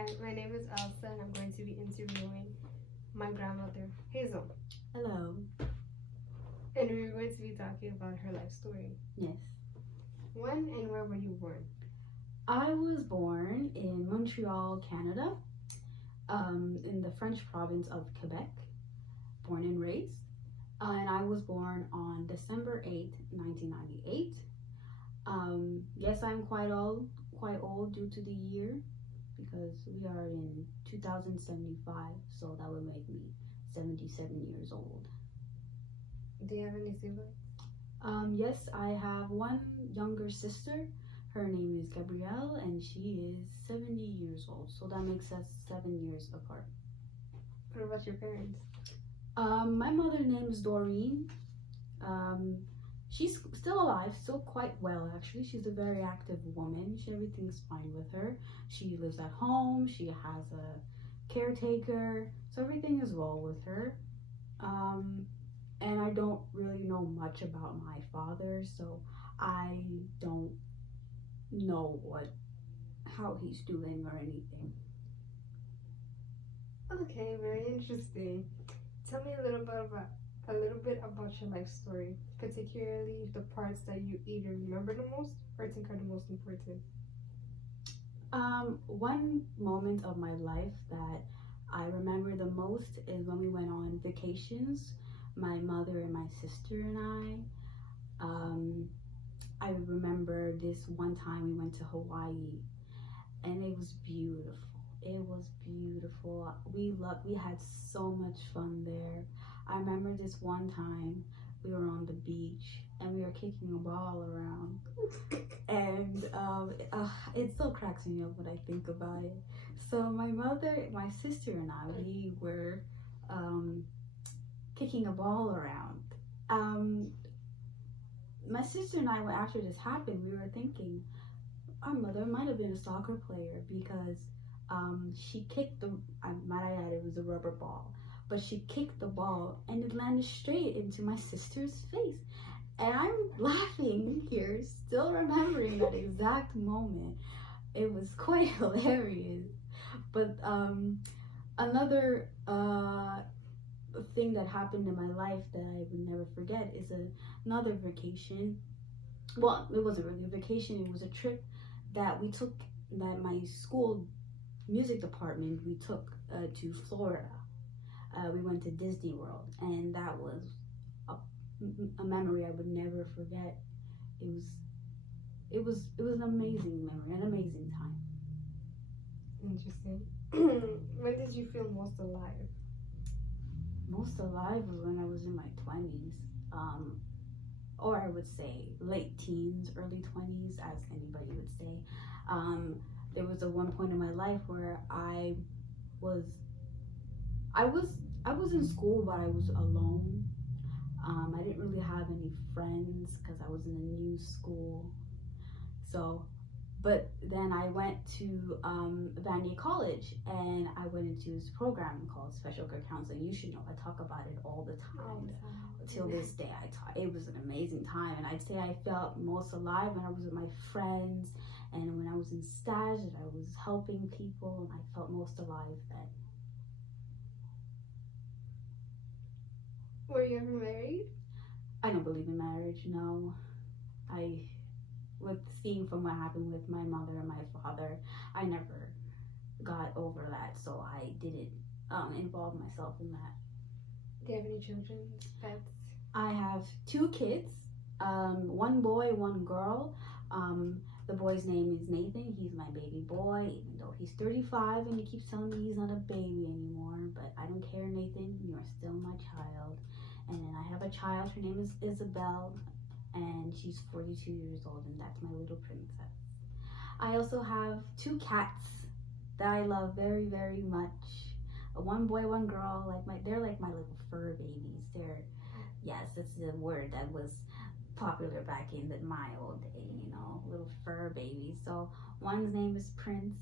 Hi, my name is Elsa and I'm going to be interviewing my grandmother, Hazel. Hello. And we're going to be talking about her life story. Yes. When and where were you born? I was born in Montreal, Canada, in the French province of Quebec, born and raised. And I was born on December 8th, 1998. Yes, I'm quite old due to the year because we are in 2075, so that would make me 77 years old. Do you have any siblings? Yes, I have one younger sister. Her name is Gabrielle, and she is 70 years old, so that makes us 7 years apart. What about your parents? My mother's name is Doreen. She's still alive, still quite well actually. She's a very active woman. Everything's fine with her. She lives at home. She has a caretaker, so everything is well with her. And I don't really know much about my father, so I don't know how he's doing or anything. Okay, very interesting. Tell me a little bit about your life story, particularly the parts that you either remember the most or think are the most important. One moment of my life that I remember the most is when we went on vacations, my mother and my sister and I remember this one time we went to Hawaii, and it was beautiful. It was beautiful. We had so much fun there. I remember this one time we were on the beach and we were kicking a ball around, and it still cracks me up when I think about it. So my mother, my sister, and I, we were kicking a ball around. My sister and I, after this happened, we were thinking our mother might have been a soccer player because she kicked I might add it was a rubber ball, but she kicked the ball and it landed straight into my sister's face. And I'm laughing here, still remembering that exact moment. It was quite hilarious. But another thing that happened in my life that I would never forget is another vacation. Well, it wasn't really a vacation, it was a trip that we took, that my school music department, we took to Florida. We went to Disney World, and that was a memory I would never forget. It was an amazing memory, an amazing time. Interesting. When did you feel most alive? Most alive was when I was in my 20s, or I would say late teens, early 20s, as anybody would say. There was one point in my life where I was in school, but I was alone. I didn't really have any friends because I was in a new school. So, but then I went to Vanier College, and I went into this program called Special Care Counseling. You should know, I talk about it all the time. Till this day, it was an amazing time, and I'd say I felt most alive when I was with my friends, and when I was in stage and I was helping people, and I felt most alive then. Were you ever married? I don't believe in marriage, no. With seeing from what happened with my mother and my father, I never got over that, so I didn't involve myself in that. Do you have any children, pets? I have 2 kids, one boy, one girl. The boy's name is Nathan. He's my baby boy, even though he's 35 and he keeps telling me he's not a baby anymore. But I don't care, Nathan. You are still my child. And then I have a child. Her name is Isabel, and she's 42 years old, and that's my little princess. I also have 2 cats that I love very, very much. One boy, one girl. They're like my little fur babies. Yes, that's the word that was popular back in my old day, little fur babies. So one's name is Prince,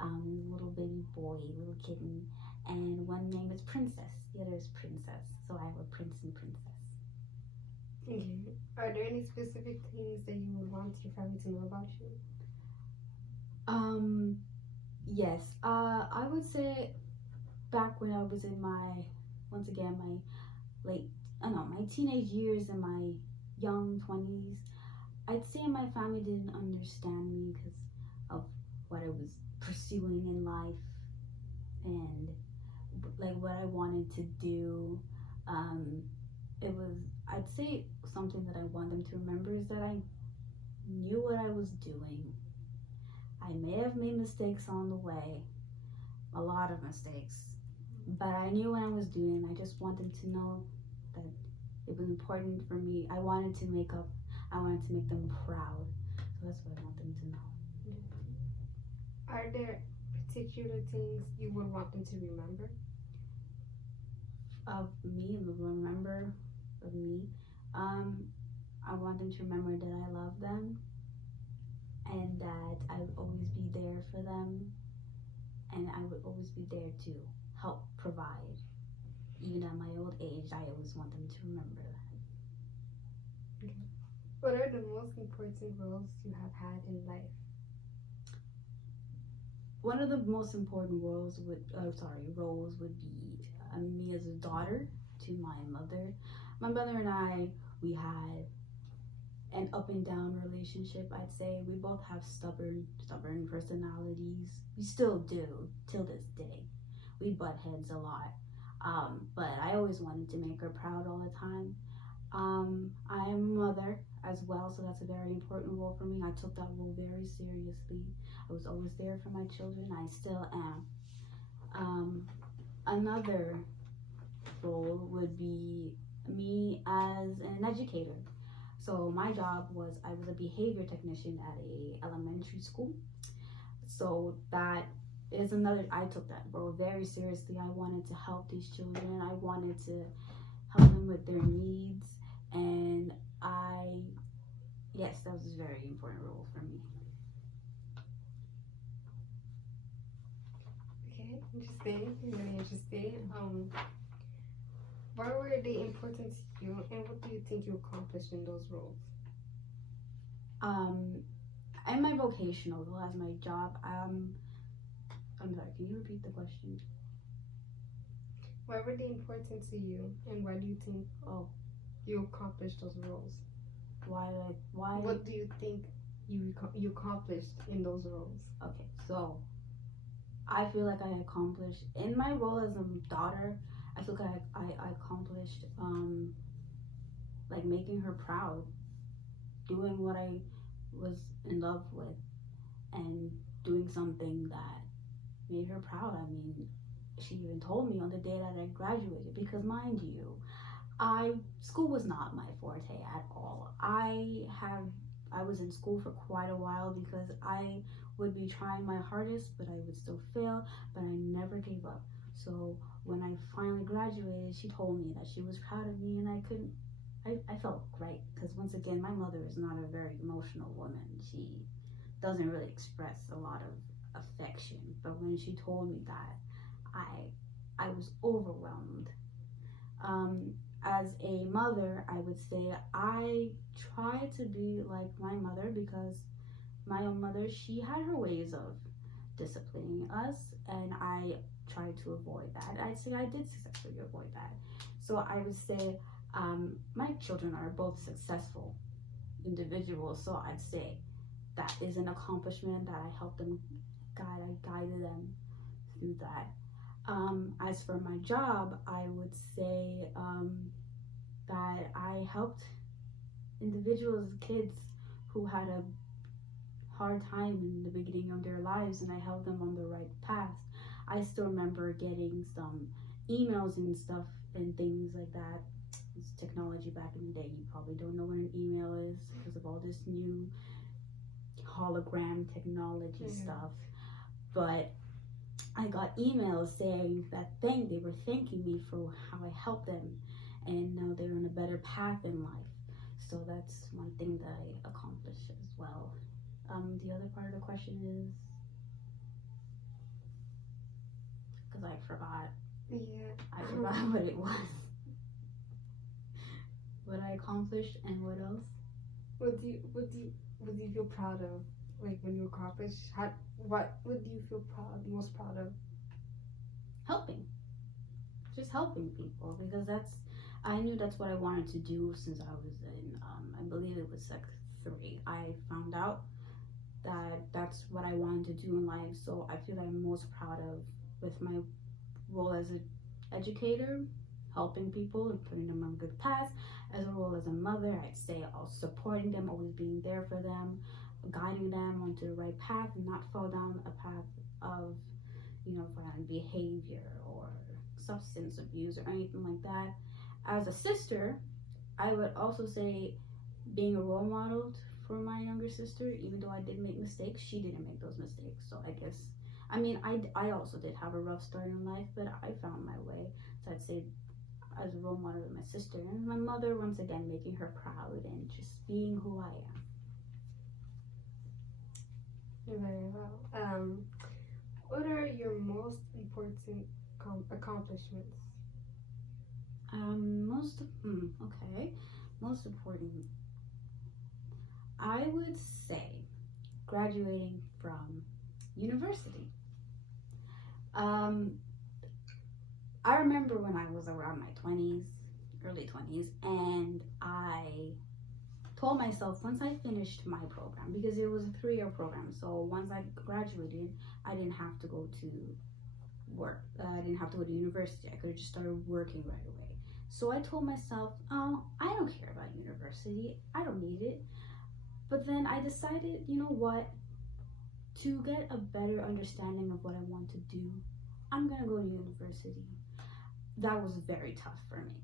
little baby boy, little kitten, and one name is Princess. The other is Princess. So I have a prince and princess. Okay. Are there any specific things that you would want your family to know about you? Yes. I would say back when I was in my, once again, my late, I don't know, my teenage years and my young 20s, I'd say my family didn't understand me because of what I was pursuing in life and like what I wanted to do. Um, it was, I'd say something that I want them to remember is that I knew what I was doing. I may have made mistakes on the way, a lot of mistakes, but I knew what I was doing. I just wanted to know that it was important for me. I wanted to make up, I wanted to make them proud. So that's what I want them to know. Are there particular things you would want them to remember? Of me, remember of me. I want them to remember that I love them and that I would always be there for them and I would always be there to help provide. Even at my old age, I always want them to remember that. Okay. What are the most important roles you have had in life? One of the most important roles would be me as a daughter to my mother. My mother and I, we had an up and down relationship. I'd say we both have stubborn personalities. We still do till this day. We butt heads a lot, but I always wanted to make her proud all the time. I am a mother as well, so that's a very important role for me. I took that role very seriously. I was always there for my children. I still am. Another role would be me as an educator. So my job was I was a behavior technician at a elementary school. So that is another. I took that role very seriously. I wanted to help these children. I wanted to help them with their needs, and yes, that was a very important role for me. Okay, interesting. Really interesting. Why were they important to you, and what do you think you accomplished in those roles? In my vocational role as my job, I'm sorry. Can you repeat the question? Why were they important to you, and why do you think you accomplished those roles? Why? What do you think you accomplished in those roles? Okay, so I feel like I accomplished in my role as a daughter. I feel like I accomplished like making her proud, doing what I was in love with, and doing something that made her proud. I mean, she even told me on the day that I graduated, because mind you, school was not my forte at all. I was in school for quite a while because I would be trying my hardest, but I would still fail, but I never gave up. So when I finally graduated, she told me that she was proud of me, and I felt great because once again, my mother is not a very emotional woman. She doesn't really express a lot of affection, but when she told me that, I was overwhelmed. As a mother, I would say I try to be like my mother because my own mother, she had her ways of disciplining us, and I tried to avoid that. I'd say I did successfully avoid that. So I would say my children are both successful individuals, so I'd say that is an accomplishment that I helped them I guided them through that. As for my job, I would say that I helped individuals, kids who had a hard time in the beginning of their lives, and I held them on the right path. I still remember getting some emails and stuff and things like that. It's technology back in the day. You probably don't know what an email is because of all this new hologram technology stuff. But I got emails saying that they were thanking me for how I helped them, and now they're on a better path in life. So that's one thing that I accomplished as well. The other part of the question is, because I forgot. Yeah. I forgot what it was. What I accomplished and what else? What do you feel proud of like when you accomplish? What would you feel most proud of? Helping, just helping people, because I knew that's what I wanted to do since I was in, I believe it was sec 3. I found out that that's what I wanted to do in life. So I feel like I'm most proud of with my role as an educator, helping people and putting them on good paths. As a role as a mother, I'd say also supporting them, always being there for them, guiding them onto the right path and not fall down a path of, violent behavior or substance abuse or anything like that. As a sister, I would also say being a role model for my younger sister. Even though I did make mistakes, she didn't make those mistakes. So I guess, I also did have a rough start in life, but I found my way. So I'd say as a role model with my sister, and my mother, once again, making her proud and just being who I am. Very well. What are your most important accomplishments? Most important. I would say graduating from university. I remember when I was around my 20s, early 20s, and I told myself once I finished my program, because it was a 3-year program, so once I graduated, I didn't have to go to work. I didn't have to go to university. I could have just started working right away. So I told myself, oh, I don't care about university. I don't need it. But then I decided, you know what? To get a better understanding of what I want to do, I'm going to go to university. That was very tough for me.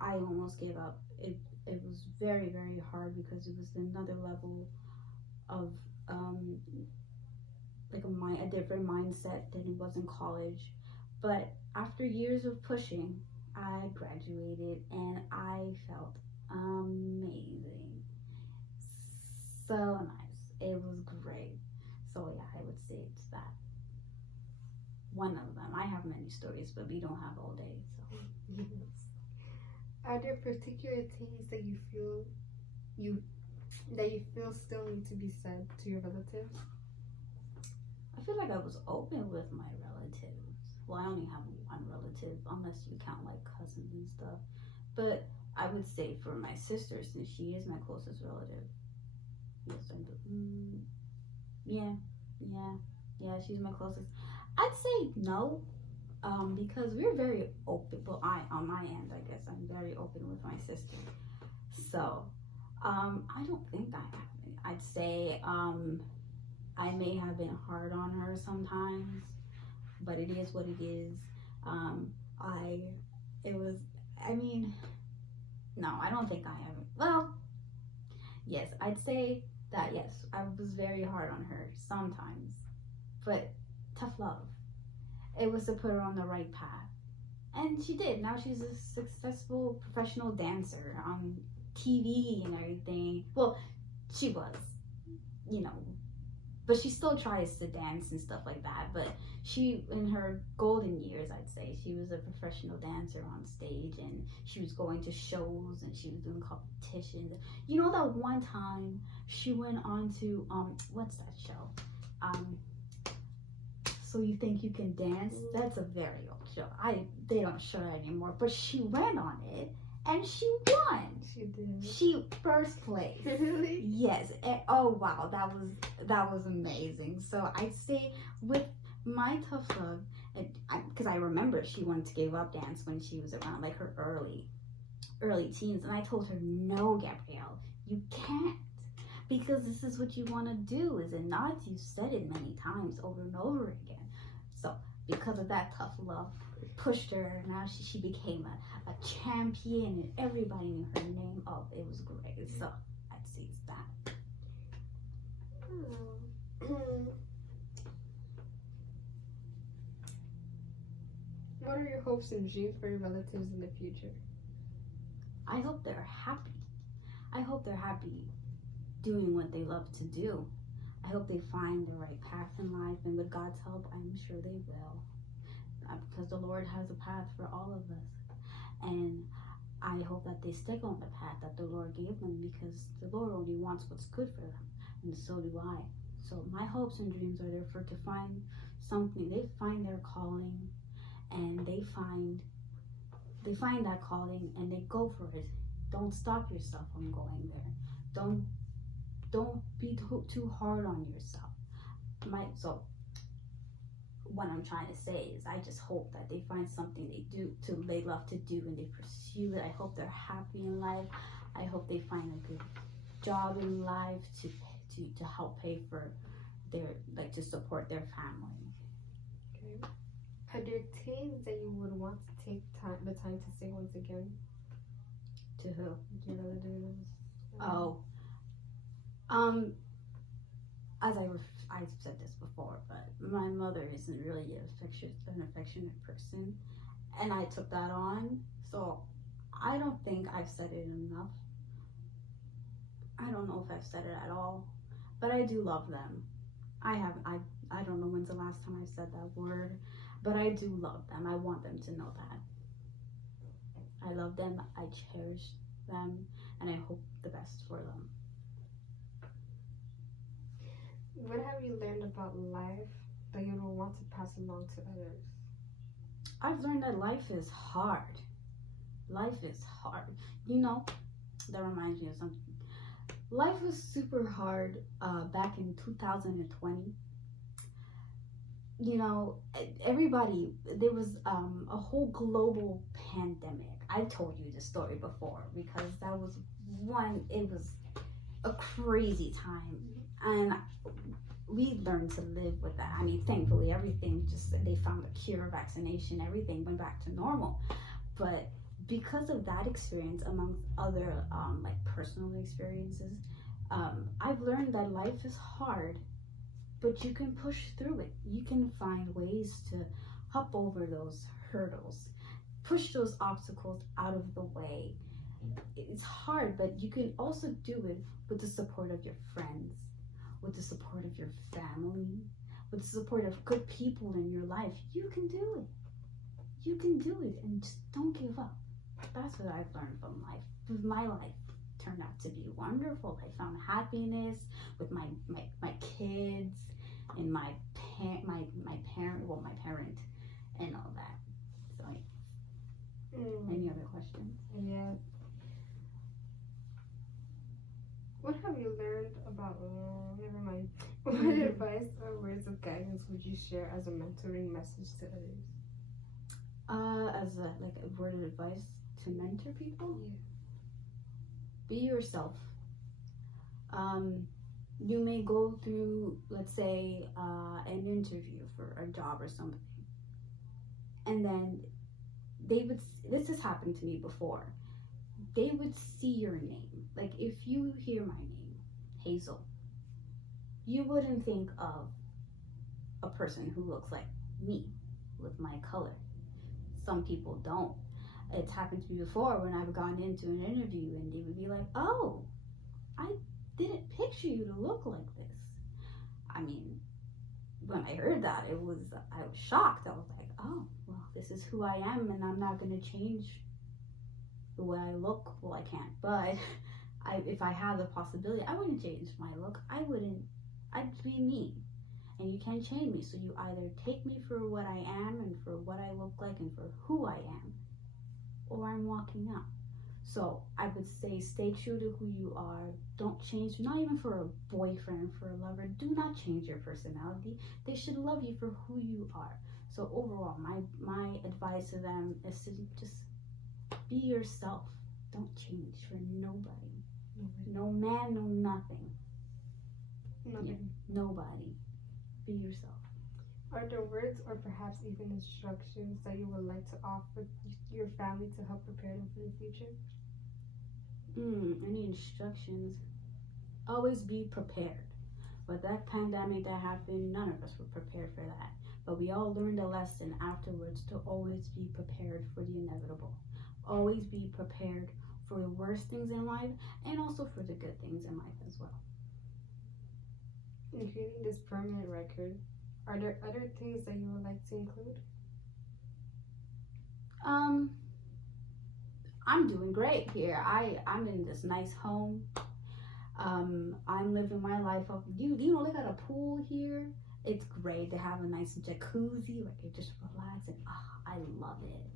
I almost gave up. It was very, very hard because it was another level of a different mindset than it was in college. But after years of pushing, I graduated and I felt amazing. So nice. It was great. So yeah, I would say it's that. One of them. I have many stories, but we don't have all day. So Yes. Are there particular things that you feel still need to be said to your relatives? I feel like I was open with my relatives. Well, I only have one relative, unless you count like cousins and stuff. But I would say for my sister, since she is my closest relative, yes, yeah, she's my closest. I'd say no, because we're very open. Well, on my end, I guess I'm very open with my sister. So, I don't think I have any. I'd say, I may have been hard on her sometimes, but it is what it is. No, I don't think I have. Well, yes, I'd say that yes, I was very hard on her sometimes, but tough love. It was to put her on the right path. And she did. Now she's a successful professional dancer on TV and everything. Well, she was, but she still tries to dance and stuff like that. But she, in her golden years, I'd say, she was a professional dancer on stage, and she was going to shows and she was doing competitions. You know that one time she went on to, what's that show? So You Think You Can Dance? That's a very old show. They don't show it anymore, but she went on it and she won. She did. She first place. Really? Yes. Oh wow, that was amazing. So I'd say with my tough love, because I remember she wanted to give up dance when she was around like her early teens, and I told her, no, Gabrielle, you can't. Because this is what you want to do, is it not? You said it many times over and over again. So because of that tough love, it pushed her. Now she became a champion, and everybody knew her name. Oh, it was great. So I'd say it's that. What are your hopes and dreams for your relatives in the future? I hope they're happy. I hope they're happy doing what they love to do. I hope they find the right path in life, and with God's help, I'm sure they will. Because the Lord has a path for all of us. And I hope that they stick on the path that the Lord gave them, because the Lord only wants what's good for them. And so do I. So my hopes and dreams are there for to find something. They find their calling, and they find that calling, and they go for it. Don't stop yourself from going there. Don't be too hard on yourself. So what I'm trying to say is, I just hope that they find something they love to do, and they pursue it. I hope they're happy in life. I hope they find a good job in life to help pay for their, like, to support their family. Okay. Are there things that you would want to take the time to say once again? To who? Your relatives. Oh, as I've said this before, but my mother isn't really an affectionate person, and I took that on. So I don't think I've said it enough. I don't know if I've said it at all, but I do love them. I don't know when's the last time I said that word, but I do love them. I want them to know that. I love them, I cherish them, and I hope the best for them. What have you learned about life that you don't want to pass along to others? I've learned that life is hard. Life is hard. You know, that reminds me of something. Life was super hard back in 2020. You know, there was a whole global pandemic. I've told you this story before because that was it was a crazy time. And we learned to live with that. I mean, thankfully, they found a cure, vaccination, everything went back to normal. But because of that experience, amongst other like personal experiences, I've learned that life is hard, but you can push through it. You can find ways to hop over those hurdles, push those obstacles out of the way. It's hard, but you can also do it with the support of your friends, with the support of your family, with the support of good people in your life. You can do it. You can do it, and just don't give up. That's what I've learned from life. My life turned out to be wonderful. I found happiness with my kids and my parent, and all that. So, any other questions? Yeah. What have you learned about? Never mind. What advice or words of guidance would you share as a mentoring message to others? As a word of advice to mentor people? Yeah. Be yourself. You may go through, let's say, an interview for a job or something, and then this has happened to me before, they would see your name. Like, if you hear my name, Hazel, you wouldn't think of a person who looks like me with my color. Some people don't. It's happened to me before when I've gone into an interview and they would be like, oh, I didn't picture you to look like this. I mean, when I heard that, I was shocked. I was like, oh, well, this is who I am, and I'm not going to change the way I look. Well, I can't, but if I had the possibility, I wouldn't change my look. I'd be me, and you can't change me. So you either take me for what I am and for what I look like and for who I am, or I'm walking out. So I would say, stay true to who you are. Don't change, not even for a boyfriend, for a lover. Do not change your personality. They should love you for who you are. So overall, my advice to them is to just be yourself. Don't change for nobody. No man, no nothing. Yeah, nobody. Be yourself. Are there words or perhaps even instructions that you would like to offer your family to help prepare them for the future? Any instructions? Always be prepared. With that pandemic that happened, none of us were prepared for that. But we all learned a lesson afterwards to always be prepared for the inevitable. Always be prepared for the worst things in life and also for the good things in life as well. In creating this permanent record, are there other things that you would like to include? I'm doing great here. I'm in this nice home. I'm living my life up. You know, they got a pool here. It's great. They have a nice jacuzzi where you just relax, and I love it.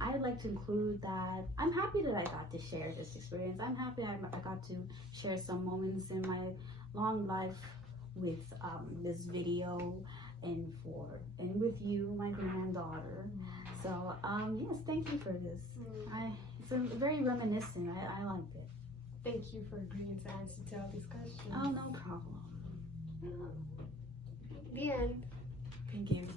I'd like to include that. I'm happy that I got to share this experience. I'm happy I got to share some moments in my long life with this video and with you, my granddaughter. So yes, thank you for this. It's very reminiscent. I liked it. Thank you for agreeing to answer to all these questions. Oh, no problem. The end. Thank you.